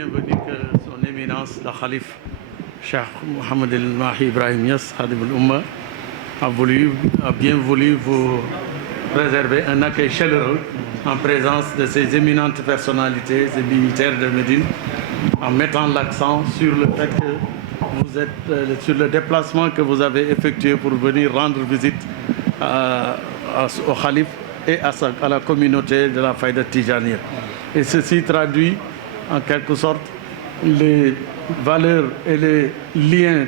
bienvenue que son éminence, la Khalif Cheikh Mohamed El Mahi Ibrahim Niass, Khadim al-Umma, a bien voulu vous réserver un accueil chaleureux en présence de ces éminentes personnalités, ces dignitaires de Médine, en mettant l'accent sur le fait que vous êtes sur le déplacement que vous avez effectué pour venir rendre visite au Khalif et à la communauté de la Faïda Tijaniya. Et ceci traduit en quelque sorte les valeurs et les liens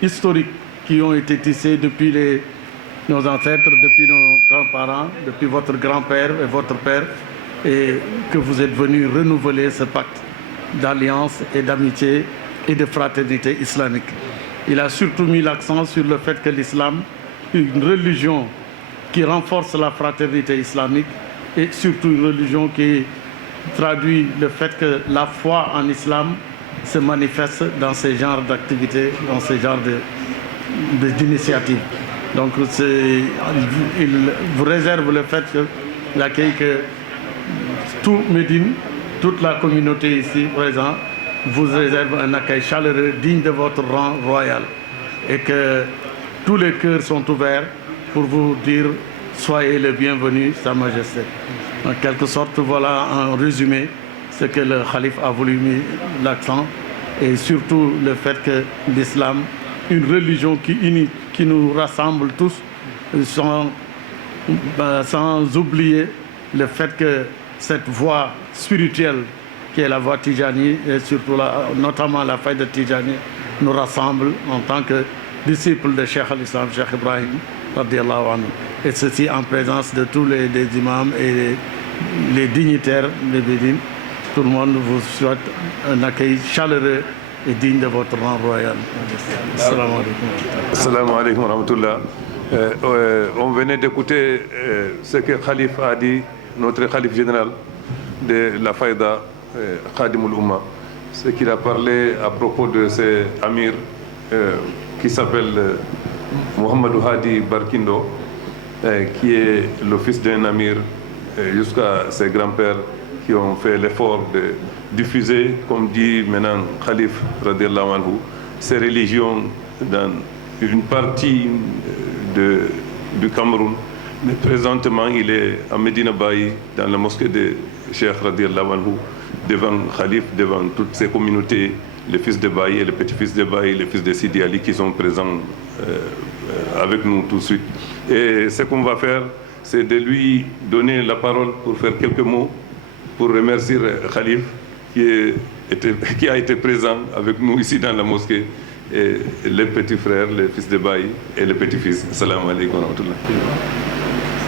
historiques qui ont été tissés depuis nos ancêtres, depuis nos grands-parents, depuis votre grand-père et votre père, et que vous êtes venus renouveler ce pacte d'alliance et d'amitié et de fraternité islamique. Il a surtout mis l'accent sur le fait que l'islam, une religion qui renforce la fraternité islamique, et surtout une religion qui traduit le fait que la foi en islam se manifeste dans ces genres d'activités, dans ces genres d'initiatives. Donc il vous réserve le fait que l'accueil que tout Médine, toute la communauté ici présente, vous réserve un accueil chaleureux digne de votre rang royal et que tous les cœurs sont ouverts pour vous dire soyez le bienvenu, Sa Majesté. En quelque sorte, voilà en résumé ce que le Khalif a voulu mettre l'accent et surtout le fait que l'islam, une religion qui unit, qui nous rassemble tous, sans oublier le fait que cette voie spirituelle qui est la voie Tijani et surtout notamment la faille de Tijani nous rassemble en tant que disciples de Cheikh al-Islam, Cheikh Ibrahim, radiallahu anhu. Et ceci en présence de tous les imams et les dignitaires de Médine. Tout le monde vous souhaite un accueil chaleureux et digne de votre rang royal. Assalamu alaikum. Assalamu alaikum wa rahmatullah. On venait d'écouter ce que Khalif a dit, notre Khalif général de la Faïda, Khadim al-Umma. Ce qu'il a parlé à propos de ces amirs qui s'appelle Mohamedou Hadi Barkindo, qui est le fils d'un amir jusqu'à ses grands-pères qui ont fait l'effort de diffuser, comme dit maintenant Khalif radiallahu anhu, ces religions dans une partie du Cameroun. Mais présentement, il est à Medina Baye, dans la mosquée de Cheikh radiallahu anhu, devant Khalif, devant toutes ces communautés, les fils de Baye et les petits-fils de Baye, les fils de Sidi Ali qui sont présents avec nous tout de suite. Et ce qu'on va faire, c'est de lui donner la parole pour faire quelques mots, pour remercier Khalif qui a été présent avec nous ici dans la mosquée, et les petits frères, les fils de Baye et les petits-fils. Salam alaikum wa rahmatullah.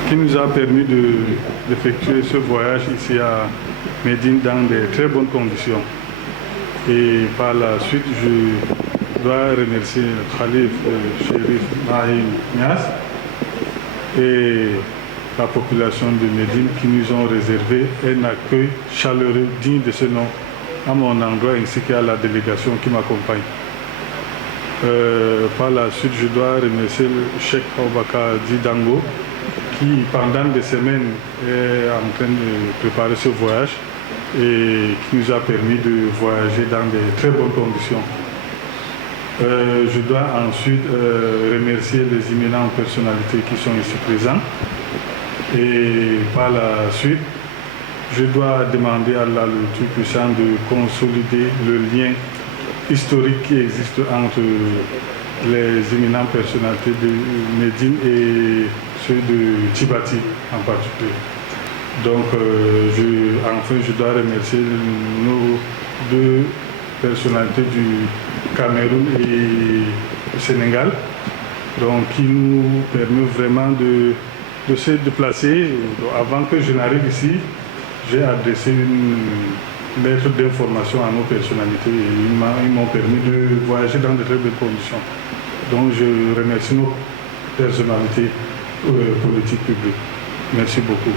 Qui nous a permis d'effectuer ce voyage ici à Médine dans de très bonnes conditions. Et par la suite, je dois remercier le Khalif Chérif Mahi Niass et la population de Médine qui nous ont réservé un accueil chaleureux digne de ce nom à mon endroit ainsi qu'à la délégation qui m'accompagne. Par la suite, je dois remercier le Cheikh Aboubacar Didango qui, pendant des semaines, est en train de préparer ce voyage et qui nous a permis de voyager dans de très bonnes conditions. Je dois ensuite remercier les éminentes personnalités qui sont ici présentes. Et par la suite, je dois demander à Allah le Tout-Puissant de consolider le lien historique qui existe entre les éminentes personnalités de Médine et ceux de Tibati en particulier. Donc, enfin, je dois remercier nos deux personnalités du Cameroun et du Sénégal, donc, qui nous permettent vraiment de se déplacer. Avant que je n'arrive ici, j'ai adressé une lettre d'information à nos personnalités et ils m'ont permis de voyager dans de très bonnes conditions. Donc, je remercie nos personnalités politiques publiques. Merci beaucoup.